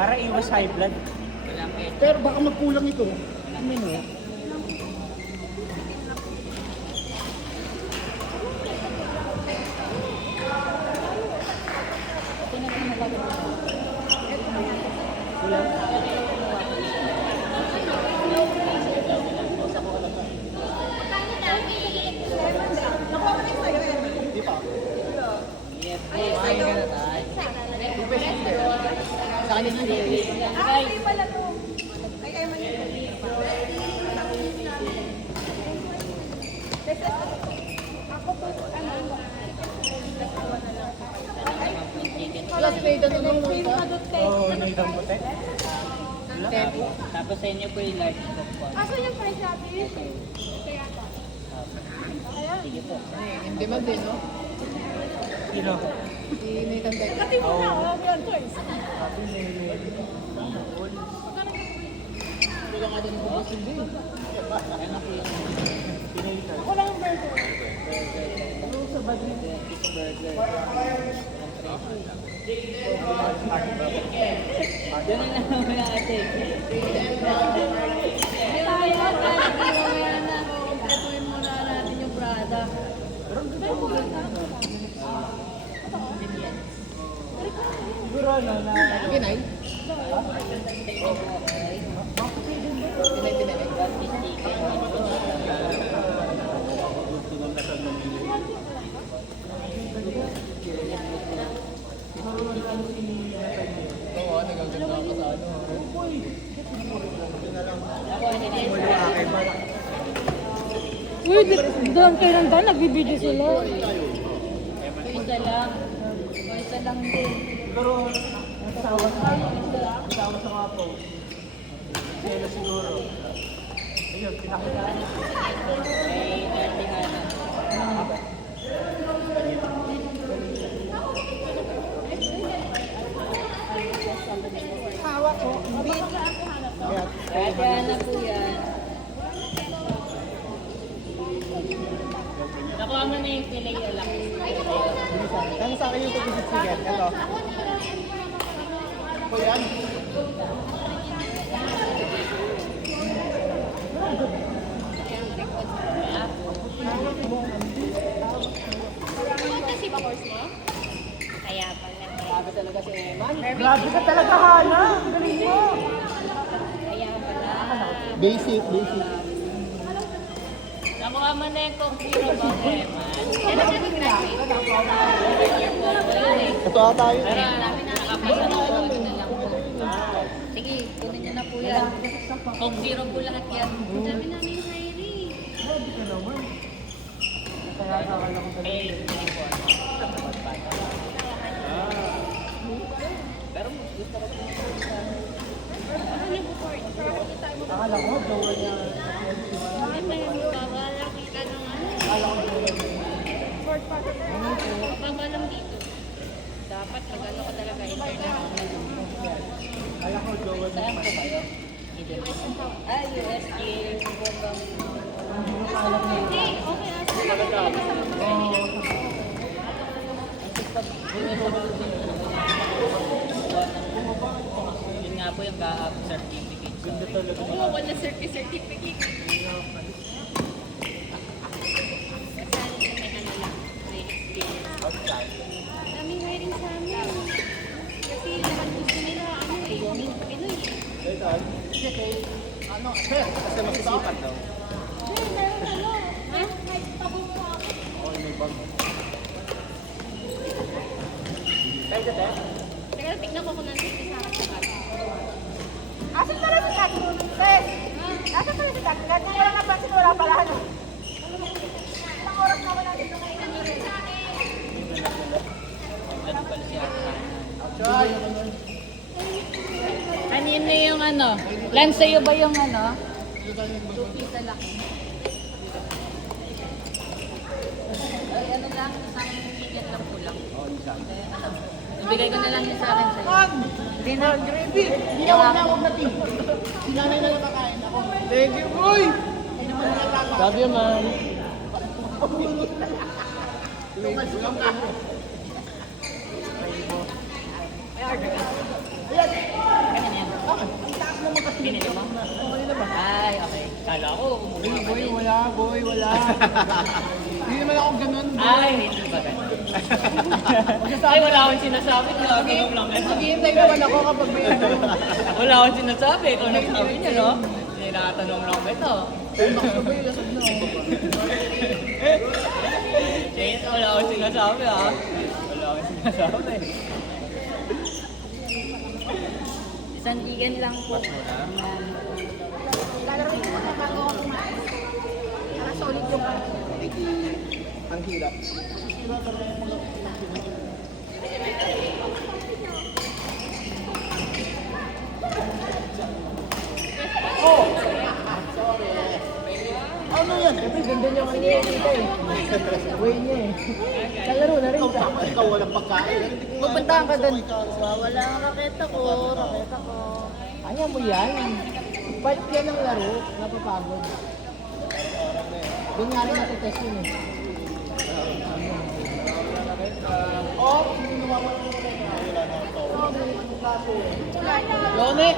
Para iwas high blood. Pero baka magkulang ito. Ano? Di pa. Sa kanya hindi. Ay, pala to. Ay, man yun. Ako po, ano, Wala si Nathan na nung yung padot kayo. Oo, nitang puti. Tapos sa inyo po yung large cup po. Kaso yung price natin yun eh. Kaya pa. Sige po. Hindi man din, no? Sino? Si Nathan Beck. Kati mo na, wala mo yung choice. Hindi ka nga din bubos hindi. Ako lang ang burger. Ganun lang naman ate. Hindi ba yan? Mamaya na. Kompletuhin muna natin yung Prada. Siguro ano na... Kinay? Kinay. Oo, nagaganda ka sa ano. Uy, doon kayo lang doon, nagbibideo sila. Isa lang. Isa lang din. Siguro, nasawa sa mga po. Sila siguro. Ayun, pinakita. May 30 nga na. Hawak ko. Kaya na po yan. Nakuha mo na yung fillet alak. Kaya sa akin yung tigisit sige. Ito. O yan. Kasi ba course mo? Kaya pala. Grabe talaga si Eman. Grabe ka talaga, Hana. Ang galing mo. Kaya pala. Basic. Nakuha mo na yung coffee na ba, Eman? Kailan ka nag-graduate? Ito ata yun. Pero nakapasa na po. Ito na lang po. Sige, kunin niyo na po yan. Coke zero po lahat yan. Ang dami namin hiring. Grabe ka naman. Kaya akala ko talaga. Eh, hindi po. Pero gusto ko po. Ano nag-report? Para makita mo. Akala ko, jowa niya. Bakit na yung babala kita ng ano? Report pa. Baba lang dito. Dapat nag-ano ka talaga international. Akala ko, jowa niya. Saan po kayo? Ah, USG. Hindi, okay. Yun nga po yung GAAP certificate. Ganda talaga. Oo, wala certificate. Daming hiring sa amin. Kasi lahat gusto nila, ano eh, Pinoy. Ano, sir, kasi masisipan daw. Hey, meron ano? Ha? May tabong mo ako. Oo, may bag. Teka, tignan ko kung nandito sa akin. Asan pala si Kat? Bes! Asan pala si Kat? Kat, hindi ko lang napansin, wala pala ano. Ilang oras na wala dito ngayon. Ano pala siya? Chay! Kanino yung ano? Lance, sa'yo ba yung ano? Isa lang. Ay, ano lang, isang ticket lang po lang. Ibigay ko na lang yun sa akin sa'yo. Hindi na, gravy! Hindi na, huwag na tea. Si nanay na lang kakain ako. Thank you, boy! Hindi naman nagkakain. Love you, man. Ayan! Binili mo? Ay, okay. Kala ko, Boy, wala, boy, wala. Hindi naman ako ganun, boy. Ay, hindi ba ganun? Ay, wala akong sinasabi. Tinatanong lang ito. Maghihintay naman ako kapag may ano. Wala akong sinasabi. Ikaw nagsabi niya, no? Tinatanong lang ito. Box ko ba yung lasag na ako? Chase, wala akong sinasabi, ha? Wala akong sinasabi. Isang tigan lang po. Lalaroin ko na bago ako kumain. Para solid yung Ang hirap. Ano yan? Siyempre, ganda niya kanina nakita eh. Way niya eh. Kalaro na rin ka. Ikaw walang pagkain. Magpuntahan ka doon. Wala ang raketa ko. Raketa ko. Kaya mo yan. Part yan ng laro. Napapagod. Doon nga rin natitest yun eh. Oh, sino nawawala ng Yonex!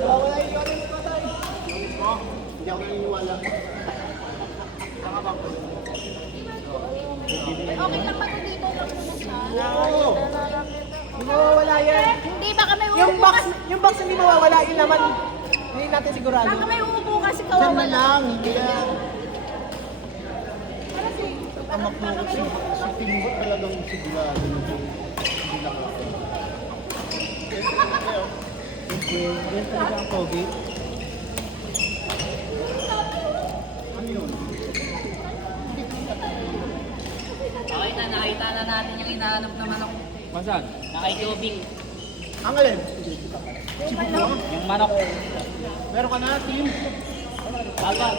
Nawawala yung Yonex ko tayo. Hindi ako naniniwala. Okay lang ba ito dito? Oo! Hindi mawawala yan. Hindi, baka may Yung box hindi mawawala, yun naman. Hindi natin sigurado. Baka may uupo kasi Diyan kawawa. na lang, hindi lang. Kasi, Ang makmukot si Timbot talagang sigurado. Hindi lang ako. Yan talaga ang pogi. Ano yun? Okay na, nakita na natin yung hinahanap naman ako. Masan? Nakay-tubing. Ang alin? Si Bubuang? Yung manok. Meron ka na, team. Bagal.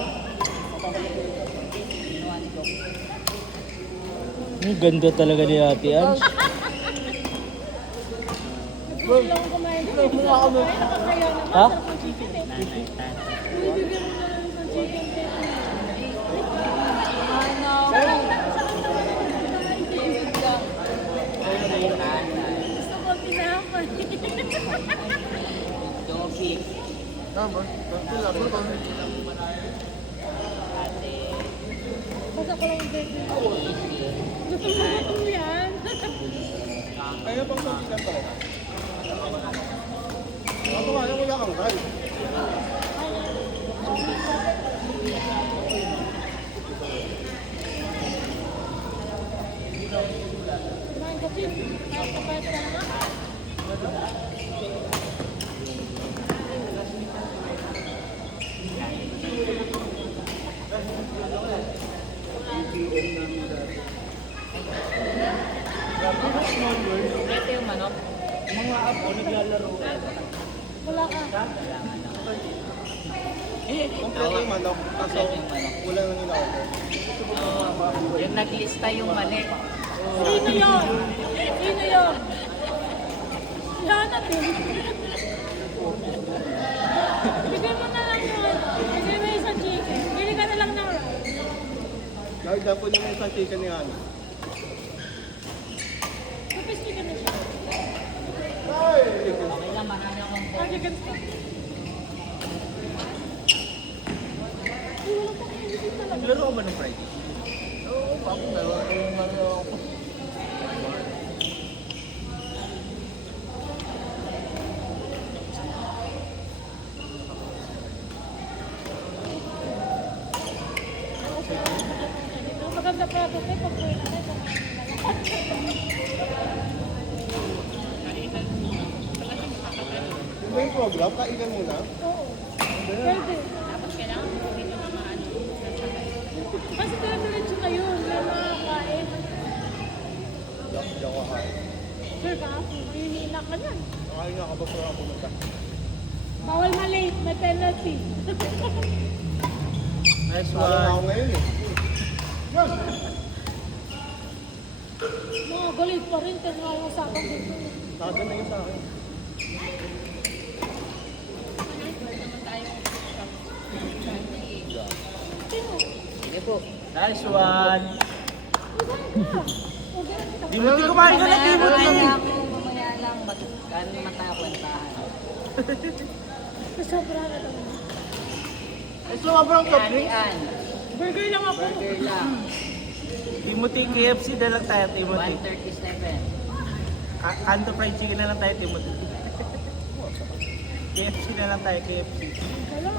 Ang ganda talaga ni Ate Ange. Mukha mo. Ha? Doggy. Tama. Laro ba? Kaya pang sabitan pa rin. Ako nga, wala kang gal. Ito yung manok. Mga apo naglalaro. wala ka. Kompleto yung manok, kaso wala nang inaako. Yung naglista yung mali. Sino yun? Sino yun? Yan natin. Bigay mo na lang yun. Bigay mo isang chicken. Bili ka na lang ng rice. Dahil dapat yung isang chicken ni Ana. Kapis chicken na siya. Okay lang, marami akong Oh, chicken stock. Laro ka ba ng Friday? Oo, ako laro ako. Ang maganda product eh, pag buhay natin. Yung ba yung program, kainan muna? Oo. Pwede. Kasi diretso na yun. May makakain. Hindi ako kakain. Sure ka? Mahihina ka yan. Kakain nga kapag wala pumunta. Bawal malate. May penalty. Nice one. Parang ako ngayon eh. Yan! Mga galit pa rin. Kaya nga yung sakang dito. Tagan na yun sa akin. Sino? Sige po. Nice one! Di mo kumain ka na, di mo Mamaya lang. Gano'n naman tayo kwentahan. Sobra na lang. Ay, sobrang soft Yan, drinks. yan. Burger lang ako. Burger lang. Timothy, KFC na lang tayo, Timothy. 137. Kanto fried chicken na lang tayo, Timothy. KFC na lang tayo, KFC. Hello.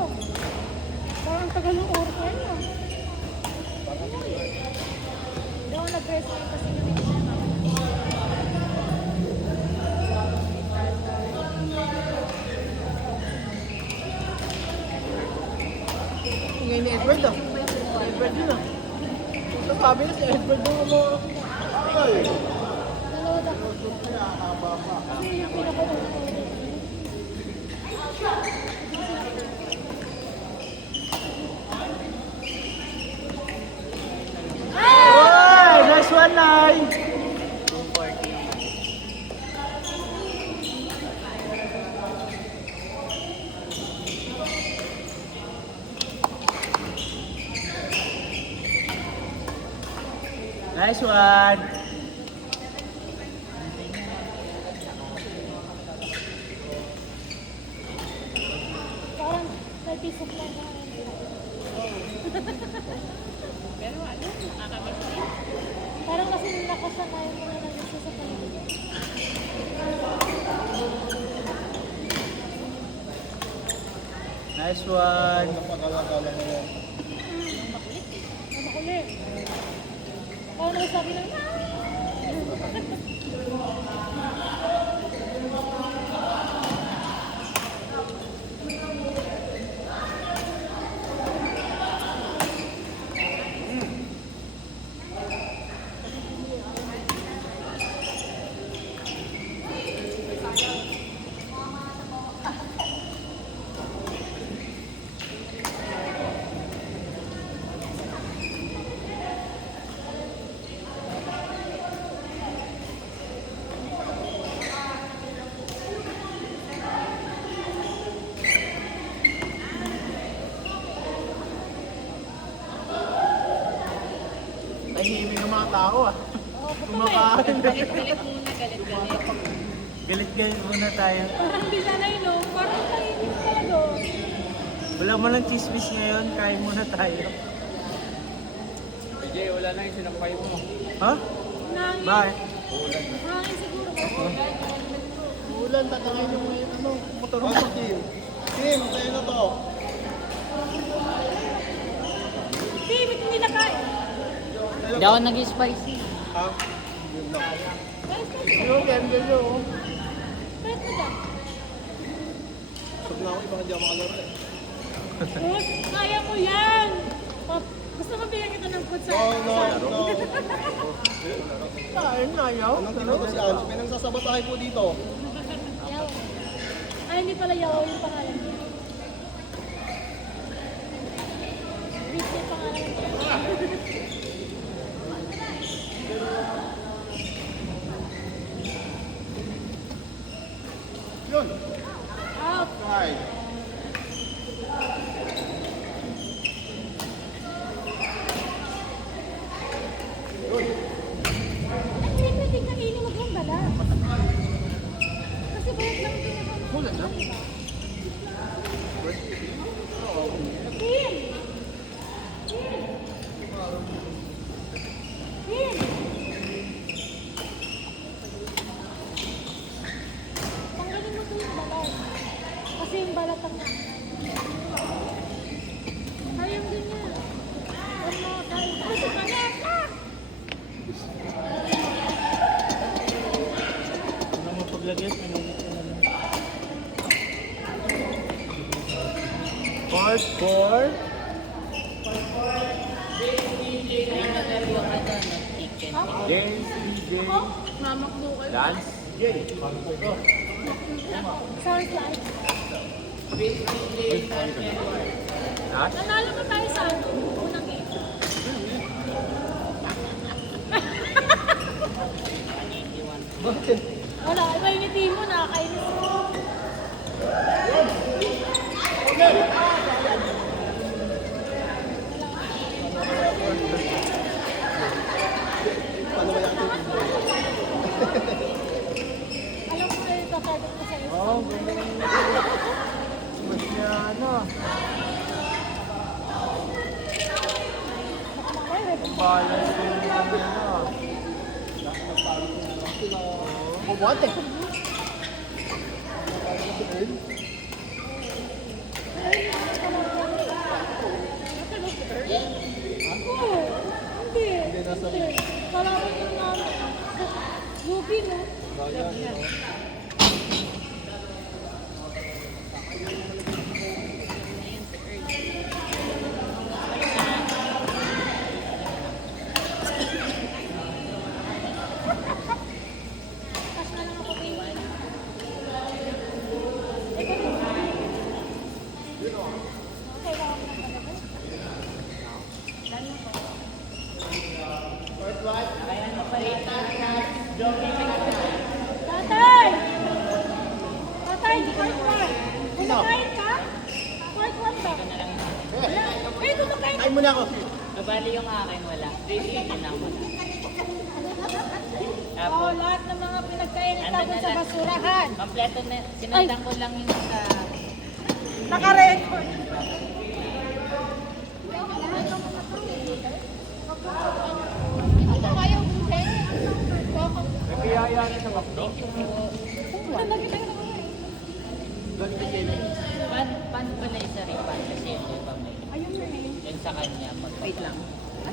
Parang tagal ng oras na yun. Hindi ako nag-rest ngayon kasi gabi ko siya. Ingay ni Edward ah. Si Edward yun ah. Ito sabi na si Edward yung ano. Ay! Nanood ako. Kasi yung pinapanood ko. Oh, nice one, Nay! 240. Nice one! Parang may piece of mind na ngayon. Parang kasi nakasanayan ko na lang siya sa paligid. Nice one! Makulit. Parang nagsabi lang, Tahimik ng mga tao ah. oh, Kumakain. Galit-galit muna, galit-galit. Galit-galit muna tayo. parang bisa na yun, no? Parang tahimik talaga. Wala mo lang chismis ngayon, kain muna tayo. Jay, wala na yung sinampay mo. Ha? Nangin. Bakit? Hangin siguro ba? Ulan, tatangay yung ano, motor mo. Tim, tayo na to. Di, ba't hindi nakain? Hindi ako nag-spicy. Ha? Guys, Yung candle nyo. kahit na dyan. Pag na ako, ibang hindi ako makalaro eh. Boss, kaya mo yan! Gusto mo bigyan kita ng food sa Kain na yaw. Anong tinuro si Ange? May nagsasabotahe po dito. Yaw. Ay, hindi pala yaw yung pangalan niya. Rich yung pangalan niya. Yun. Out! Right. Ang hindi pwedeng kainin, wag mong bala. Kasi bayad lang ito yung pamamahan. Wala na. Diba? Tim! Tim! Tim! Tanggalin mo ito yung balat. Kasi yung balat ang sayang din yan. Huwag mo, dahil gusto ka na. Ano mo paglagyan? Minunit ka naman. Part 4. Chicken. James, CJ, Mamakdo kayo. Lance. Sounds like. Lance? Nanalo pa tayo sa ano? Unang game. Bakit? Wala, mainitin mo, nakakainis. Ano ba yan? Alam mo, ipapagod ko sa'yo. Oh, ganda. na. Balance ko yung ano na. Bumote. Hindi, hindi. Kalaban yung namin. Lugi, no? Tatay! Tatay, fourth one. Kumakain ka? Fourth one ba? Eh, kumakain ka. Kain muna ako. Nabali yung akin, wala. Yun lang wala. Oo, lahat ng mga pinagkain itago sa basurahan. Kompleto na, sinundan ko lang yung sa... Naka-record. Ito kayo, Kaya sa McDo. Paano pala isa rin pa? Kasi hindi pa may... ayun na eh. Yun sa kanya. Wait lang.